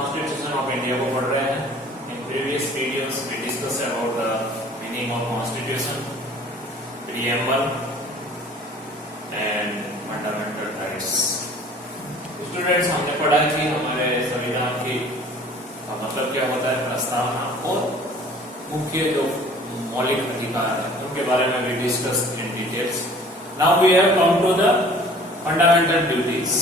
Constitution of India को पढ़ रहे हैं। In previous videos we discuss about the meaning of constitution, preamble and fundamental rights. Students, हमने पढ़ा कि हमारे संविधान की मतलब क्या होता है, प्रस्तावना और मुख्य जो मौलिक अधिकार है उनके बारे में भी discuss in details. Now we have come to the fundamental duties.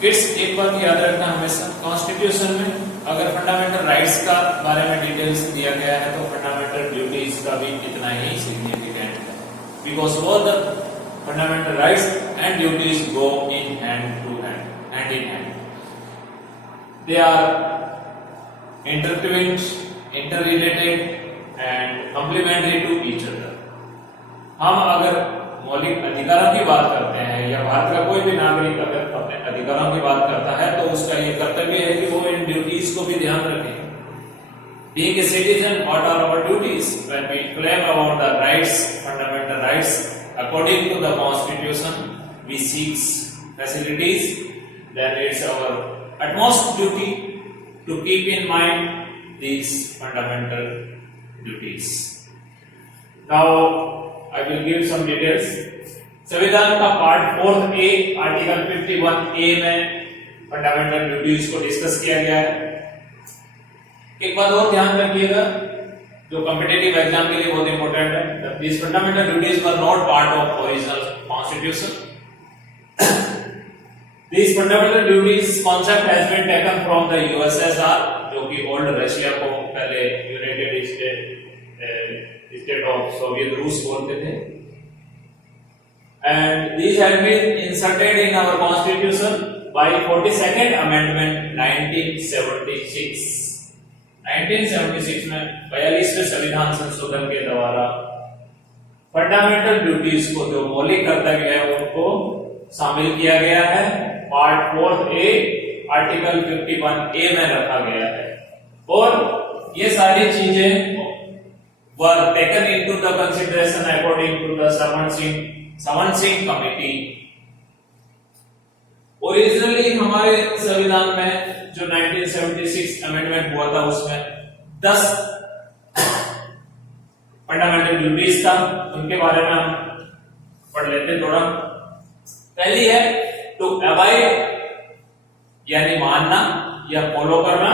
Kids, एक बात याद रखना हमेशा, कॉन्स्टिट्यूशन में अगर फंडामेंटल राइट्स का बारे में डिटेल्स दिया गया है तो फंडामेंटल ड्यूटीज का भी इतना ही सिग्निफिकेंट है, because both the fundamental rights and duties go in hand to hand, hand in hand. They are intertwined, interrelated and complementary to each other। हम अगर मौलिक अधिकारों की बात करते हैं या भारत का कोई भी नागरिक अगर अपने अधिकारों की बात करता है तो उसका ये कर्तव्य है कि वो इन ड्यूटीज को भी ध्यान रखे। Being a citizen, what are our duties? When we claim about the rights, fundamental rights, according to the Constitution, we seek facilities. Then it's our utmost duty to keep in mind these fundamental duties. Now I will give some details. संविधान का part 4A article 51A में fundamental duties को discuss किया गया है। एक बात और ध्यान रखिएगा जो कॉम्पिटिटिव एग्जाम के लिए बहुत इंपॉर्टेंट है, these fundamental duties were not part of original constitution. These fundamental duties concept has been taken from the USSR, जो कि ओल्ड रशिया को पहले यूनाइटेड स्टेट ऑफ सोवियत रूस बोलते थे, and these have been inserted in our constitution by 42nd amendment 1976। 1976 में 42वें संविधान संशोधन के द्वारा फंडामेंटल ड्यूटीज को, जो मौलिक कर्तव्य है, उनको शामिल किया गया है। पार्ट 4A आर्टिकल 51A में रखा गया है और ये सारी चीजें were taken into the consideration according to the Swaran Singh committee. Originally हमारे संविधान में जो 1976 अमेंडमेंट हुआ था उसमें 10 फंडामेंटल ड्यूटीज था, उनके बारे में हम पढ़ लेते थोड़ा। पहली है टू अवॉइड, यानी मानना या फॉलो करना,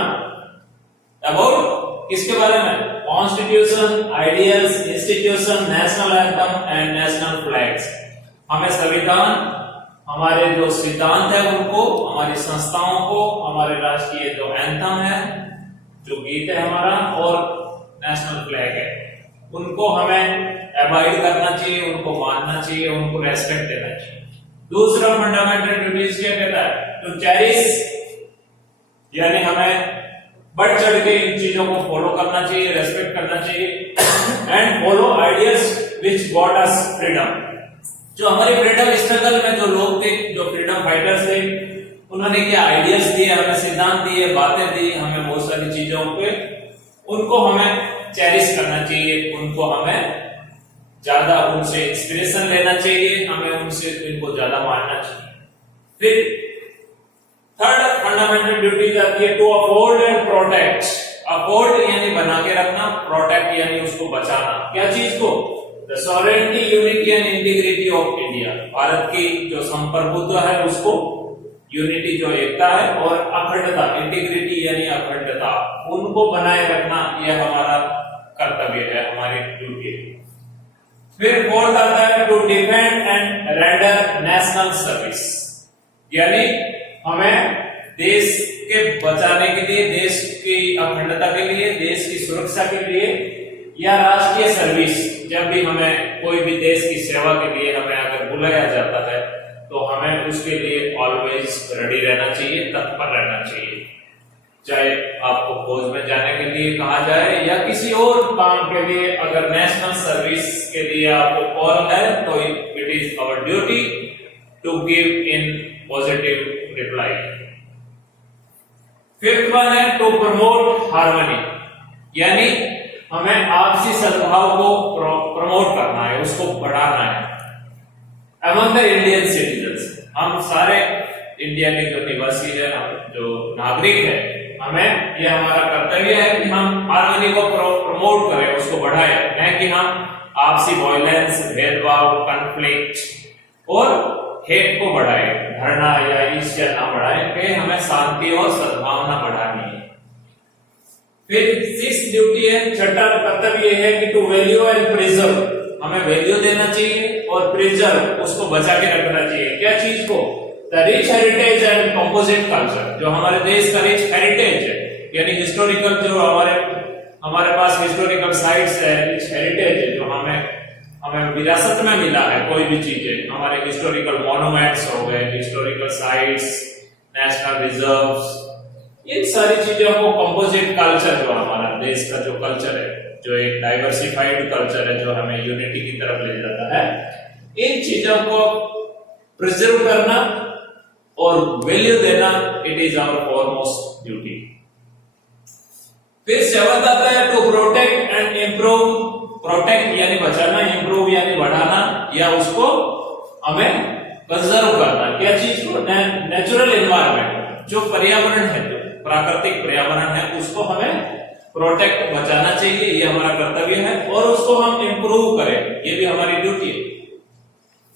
अबाउट किसके बारे में, constitution, ideals, institution, national anthem and national flags. हमें संविधान, हमारे जो सिद्धांत है उनको, हमारी संस्थाओं को, हमारे राष्ट्रीय जो एंथम है, जो गीत है हमारा, और नेशनल फ्लैग है, उनको हमें अवॉइड करना चाहिए, उनको मानना चाहिए, उनको रेस्पेक्ट देना चाहिए। दूसरा फंडामेंटल ड्यूटीज क्या कहता है, टू चेरिश, यानी हमें बढ़ चढ़ के इन चीजों को फॉलो करना चाहिए, रेस्पेक्ट करना चाहिए। And follow ideals which got us freedom, जो हमारे फ्रीडम स्ट्रगल में जो लोग थे, जो फ्रीडम फाइटर्स थे, उन्होंने क्या आइडियल्स दिए, हमें सिद्धांत दिए, बातें दी हमें बहुत सारी चीजों पे, उनको हमें चेरिश करना चाहिए, उनको हमें ज्यादा उनसे इंस्पिरेशन लेना चाहिए, हमें उनसे इनको ज्यादा मानना चाहिए। फिर थर्ड फंडामेंटल ड्यूटीज आती है to uphold and protect. Uphold यानी बना के रखना, प्रोटेक्ट यानी उसको बचाना। क्या चीज को, the sovereignty, unity and integrity of India, Bharat की जो संप्रभुत्व है उसको, यूनिटी जो एकता है, और अखंडता, इंटीग्रिटी यानी अखंडता, उनको बनाए रखना, यह हमारा कर्तव्य है, हमारी ड्यूटी है। फिर फोर्थ आता है to defend and render national service, यानी हमें देश के बचाने के लिए, देश की अखंडता के लिए, देश की सुरक्षा के लिए, या राष्ट्रीय सर्विस, जब भी हमें कोई भी देश की सेवा के लिए हमें अगर बुलाया जाता है तो हमें उसके लिए ऑलवेज रेडी रहना चाहिए, तत्पर रहना चाहिए। चाहे आपको फौज में जाने के लिए कहा जाए या किसी और काम के लिए, अगर नेशनल सर्विस के लिए आपको कॉल है तो it is our duty to give in positive reply. Fifth one है टू प्रमोट हार्मनी, यानी हमें आपसी सद्भाव को प्रमोट करना है, उसको बढ़ाना है। अमंग द इंडियन सिटीजन्स, हम सारे इंडिया के जो निवासी है, जो नागरिक है, हमें यह हमारा कर्तव्य है कि हम हार्मनी को प्रमोट करें, उसको बढ़ाएं, न कि हम आपसी वायलेंस, भेदभाव, कॉन्फ्लिक्ट और हेट को बढ़ाएं, धरना या ईर्ष्या ना बढ़ाएं, कि हमें शांति और सद्भावना बढ़ानी है। फिर सिक्स्थ ड्यूटी है, छठा कर्तव्य यह है कि टू वैल्यू एंड प्रिजर्व, हमें वैल्यू देना चाहिए और प्रिजर्व, उसको बचा के रखना चाहिए। क्या चीज को? The rich heritage and composite culture, जो हमारे देश का रिच हेरिटेज है, यानी हिस्टोरिकल, जो हमारे पास हिस्टोरिकल साइट्स है, रिच हेरिटेज है, जो हमें विरासत में मिला है, कोई भी चीजें, हमारे हिस्टोरिकल मॉन्यूमेंट्स हो गए, हिस्टोरिकल साइट्स, नेशनल रिजर्व्स, इन सारी चीजों को कंपोजिट कल्चर, जो हमारा देश का जो कल्चर है, जो एक डाइवर्सिफाइड कल्चर है, जो हमें यूनिटी की तरफ ले जाता है, इन चीजों को प्रिजर्व करना और वैल्यू देना, it is our foremost duty. फिर सेवंथ आता है to protect and improve, protect यानी बचाना, इम्प्रूव यानी बढ़ाना, या उसको हमें कंजर्व करना। क्या चीज को? नेचुरल एनवायरनमेंट, जो पर्यावरण है, जो प्राकृतिक पर्यावरण है, उसको हमें प्रोटेक्ट, बचाना चाहिए, ये हमारा कर्तव्य है, और उसको हम इम्प्रूव करें, ये भी हमारी ड्यूटी है।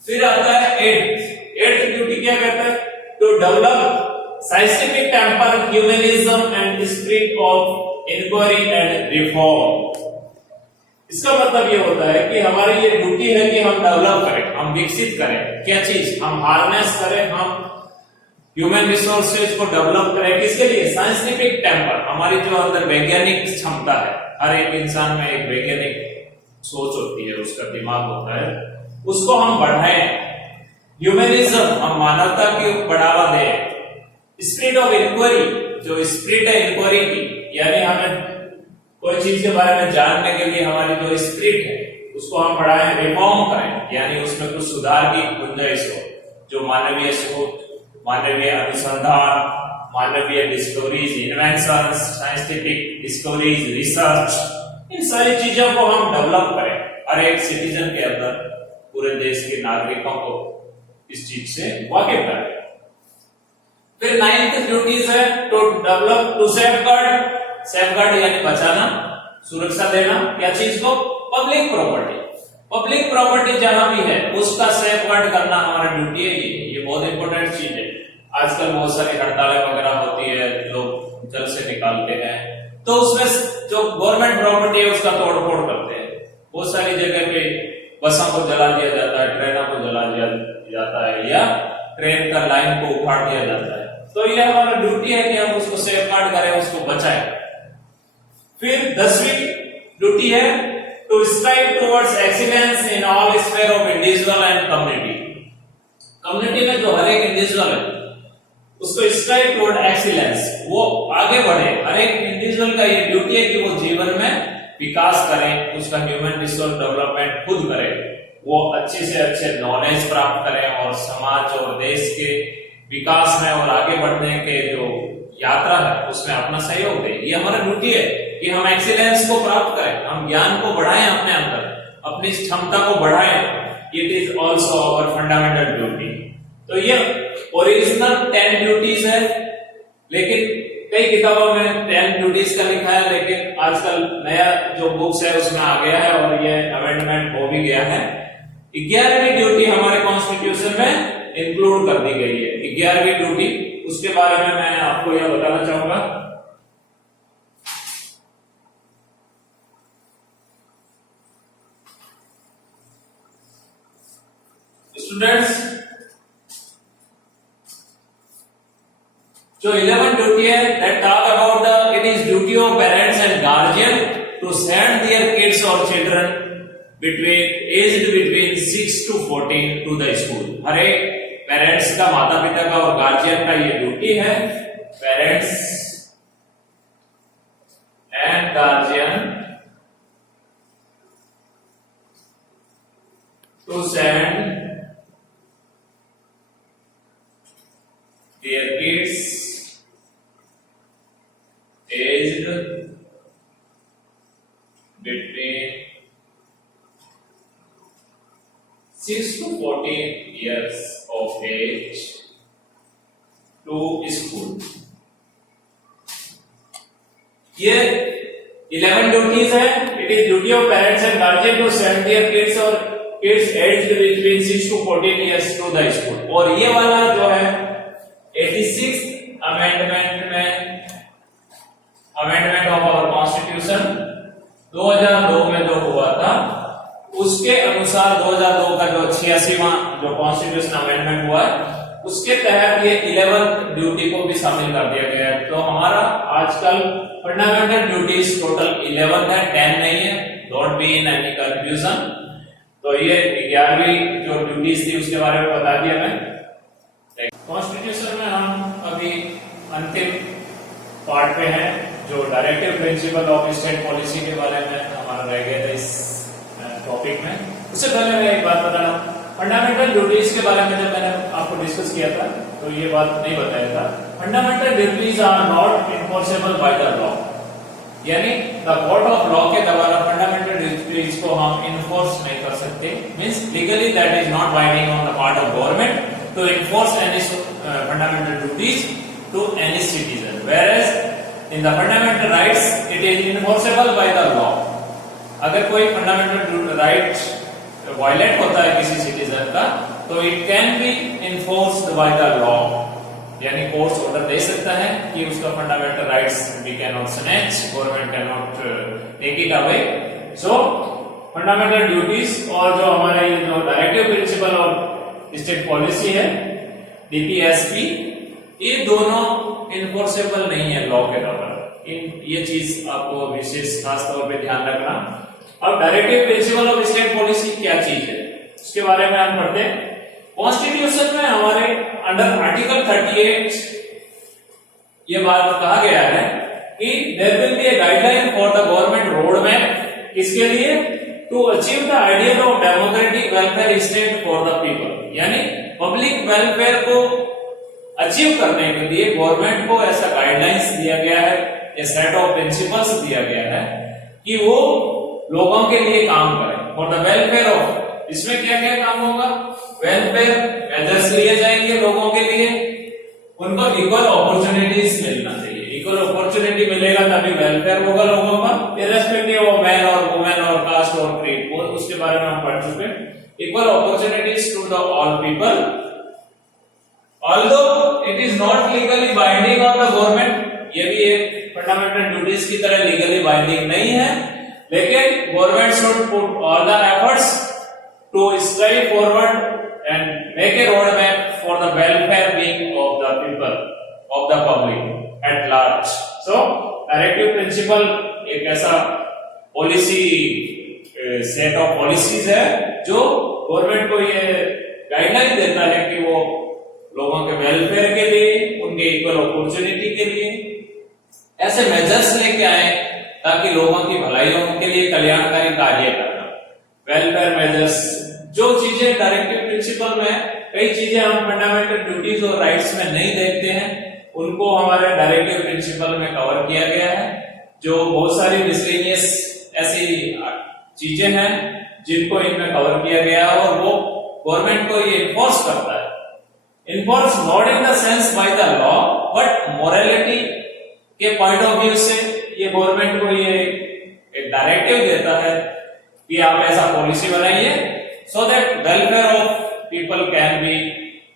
फिर आता है एट्थ ड्यूटी, क्या कहता है? To develop scientific temper, humanism and spirit of inquiry and reform. इसका मतलब ये होता है कि हमारी ये ड्यूटी है कि हम डेवलप करें, हम विकसित करें। क्या चीज? हम हार्नेस करें, हम ह्यूमन रिसोर्सेज को डेवलप करें। किसके लिए? साइंटिफिक टेम्पर, हमारी जो अंदर वैज्ञानिक क्षमता है, हर एक इंसान में एक वैज्ञानिक सोच होती है, उसका दिमाग होता है, उसको हम बढ़ाएं। ह्यूमनिज्म, हम मानवता की बढ़ावा दें। स्पिरिट ऑफ इंक्वायरी, जो स्पिरिट है इंक्वायरी की, यानी हमें कोई चीज के बारे में जानने के लिए हमारी जो स्पिरिट है, उसको हम बढ़ाएं, रिफॉर्म करें, यानी उसमें कुछ सुधार की गुंजाइश हो। जो मानवीय सोच, मानवीय अनुसंधान, मानवीय discoveries, inventions, scientific discoveries, research, इन सारी चीजों को हम डेवलप करें, हर एक सिटीजन के अंदर, पूरे देश के नागरिकों को इस चीज से वाकिफ करें। फिर नाइन्थ ड्यूटीज है to develop, to safeguard, safeguard यानी बचाना, सुरक्षा देना। क्या चीज को? पब्लिक प्रॉपर्टी, पब्लिक प्रॉपर्टी जहां भी है उसका सेफगार्ड करना हमारा ड्यूटी है। ये बहुत इंपॉर्टेंट चीज है। आजकल बहुत सारी हड़तालें वगैरह होती है, लोग जल से निकालते हैं, तो उसमें जो गवर्नमेंट प्रॉपर्टी है उसका तोड़फोड़ करते हैं। बहुत सारी जगह पे बसों को जला दिया जाता है, ट्रेनों को जला दिया जाता है, या ट्रेन का लाइन को उखाड़ दिया जाता है। तो ये हमारा ड्यूटी है कि हम उसको सेफगार्ड करें, उसको बचाएं। फिर 10वीं ड्यूटी है to strive towards excellence in all sphere of individual and community. Community में जो हर एक इंडिविजुअल है उसको स्ट्राइव टुवर्ड एक्सीलेंस, वो आगे बढ़े। हर एक इंडिविजुअल का ये ड्यूटी है कि वो जीवन में विकास करें, उसका ह्यूमन रिसोर्स डेवलपमेंट खुद करे, वो अच्छे से अच्छे नॉलेज प्राप्त करें और समाज और देश के विकास में और आगे बढ़ने के जो यात्रा है उसमें अपना सहयोग दें। ये हमारा ड्यूटी है कि हम एक्सीलेंस को प्राप्त करें, हम ज्ञान को बढ़ाएं, अपने अंदर अपनी क्षमता को बढ़ाएं। It is also our fundamental duty. तो ये ओरिजिनल 10 ड्यूटीज है, लेकिन कई किताबों में 10 ड्यूटीज का लिखा है, लेकिन आजकल नया जो बुक्स है उसमें आ गया है और ये अमेंडमेंट हो भी गया है। 11वीं ड्यूटी हमारे कॉन्स्टिट्यूशन में इंक्लूड कर दी गई है। 11वीं ड्यूटी, उसके बारे में मैं आपको यह बताना चाहूंगा। स्टूडेंट्स, जो 11th ड्यूटी है that talk about the it is duty of parents and guardian to send their kids or children between 6 to 14 to the school। हर एक पेरेंट्स का, माता पिता का और गार्जियन का ये ड्यूटी है, parents and guardian to send their kids aged between 6 to 14 years of age to school. ये 11 ड्यूटीज है। It is duty of parents and guardian to send their kids और kids aged between 6 to 14 years to the school. और ये वाला जो है 86th amendment of our constitution 2002 में जो हुआ था, उसके अनुसार 2002 का जो 86वां जो कॉन्स्टिट्यूशन अमेंडमेंट हुआ है, उसके तहत ये 11th ड्यूटी को भी शामिल कर दिया गया है। तो हमारा आजकल फंडामेंटल ड्यूटीज टोटल 11 है, 10 नहीं है। Don't be in any confusion. तो ये 11वीं जो ड्यूटीज थी उसके बारे में बता दिया मैं। कॉन्स्टिट्यूशन में हम अभी अंतिम पार्ट पे हैं, जो directive principle of state policy के बारे में हमारा रह गया था इस टॉपिक में। उससे पहले मैं एक बात बताना, फंडामेंटल ड्यूटीज के बारे में जब मैंने आपको डिस्कस किया था तो ये बात नहीं बताया था। Fundamental duties are not enforceable by the law, यानी द कोर्ट ऑफ लॉ के द्वारा फंडामेंटल ड्यूटीज को हम इन्फोर्स नहीं कर सकते। Means legally that is not binding on the part of government to enforce any fundamental duties to any citizen, whereas in the fundamental rights it is enforceable by the law। अगर कोई fundamental right violate होता है किसी citizen का, तो it can be enforced by the law, यानी court order दे सकता है कि उसका fundamental rights we can not snatch, government can not take it away. So fundamental duties और जो हमारा ये जो डायरेक्टिव प्रिंसिपल और स्टेट पॉलिसी है डीपीएसपी, ये दोनों इन्फोर्सेबल नहीं है लॉ के द्वारा। ये चीज आपको विशेष खास तौर पे ध्यान रखना। अब directive principle of state policy क्या चीज है उसके बारे में हम पढ़ते हैं। कॉन्स्टिट्यूशन में हमारे अंडर आर्टिकल 38 ये बात कहा गया है कि there will be a guideline for the government road map, किसके लिए? To achieve the ideal of democratic welfare state for the people, यानी पब्लिक वेलफेयर को अचीव करने के लिए गवर्नमेंट को ऐसा गाइडलाइंस दिया गया है, ए सेट ऑफ प्रिंसिपल्स दिया गया है कि वो लोगों के लिए काम करे फॉर द वेलफेयर ऑफ। इसमें क्या क्या काम होगा? वेलफेयर मेजर्स लिए जाएंगे लोगों के लिए, उनको इक्वल अपॉर्चुनिटीज मिलना चाहिए। इक्वल अपॉर्चुनिटी मिलेगा तभी वेलफेयर होगा लोगों का, इर्रेस्पेक्टिव ऑफ मैन और वुमेन और कास्ट और क्रीड, वो उसके बारे में हम पढ़ चुके हैं। Equal opportunities to the all people, although it is not legally binding on the government, ये भी एक फंडामेंटल ड्यूटीज की तरह लीगली बाइंडिंग नहीं है, लेकिन government should put all the efforts to strive forward and make a road map for the welfare being of the people, of the public at large. So directive principle एक ऐसा policy set of policies है जो government को ये guideline देता है कि वो लोगों के वेलफेयर के लिए, उनके इक्वल अपॉर्चुनिटी के लिए ऐसे मेजर्स लेके आए ताकि लोगों की भलाई हो, उनके लिए कल्याणकारी कार्य करना। वेलफेयर मेजर्स, जो चीजें डायरेक्टिव प्रिंसिपल में, कई चीजें हम फंडामेंटल ड्यूटीज और राइट्स में नहीं देखते हैं, उनको हमारे डायरेक्टिव प्रिंसिपल में कवर किया गया है। जो बहुत सारी मिसलेनियस ऐसी चीजें हैं जिनको इनमें कवर किया गया है और वो गवर्नमेंट को ये इन्फोर्स करता है। Enforce not in the sense bye the law but morality के पॉइंट ऑफ व्यू से ये गवर्नमेंट को ये एक डायरेक्टिव देता है कि आप ऐसा पॉलिसी बनाइए so that welfare of people can be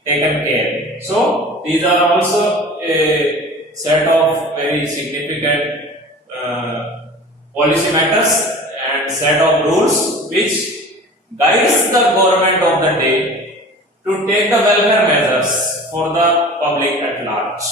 taken care. So these are also a set of very significant policy matters and set of rules which guides the government of the day to take the welfare measures for the public at large।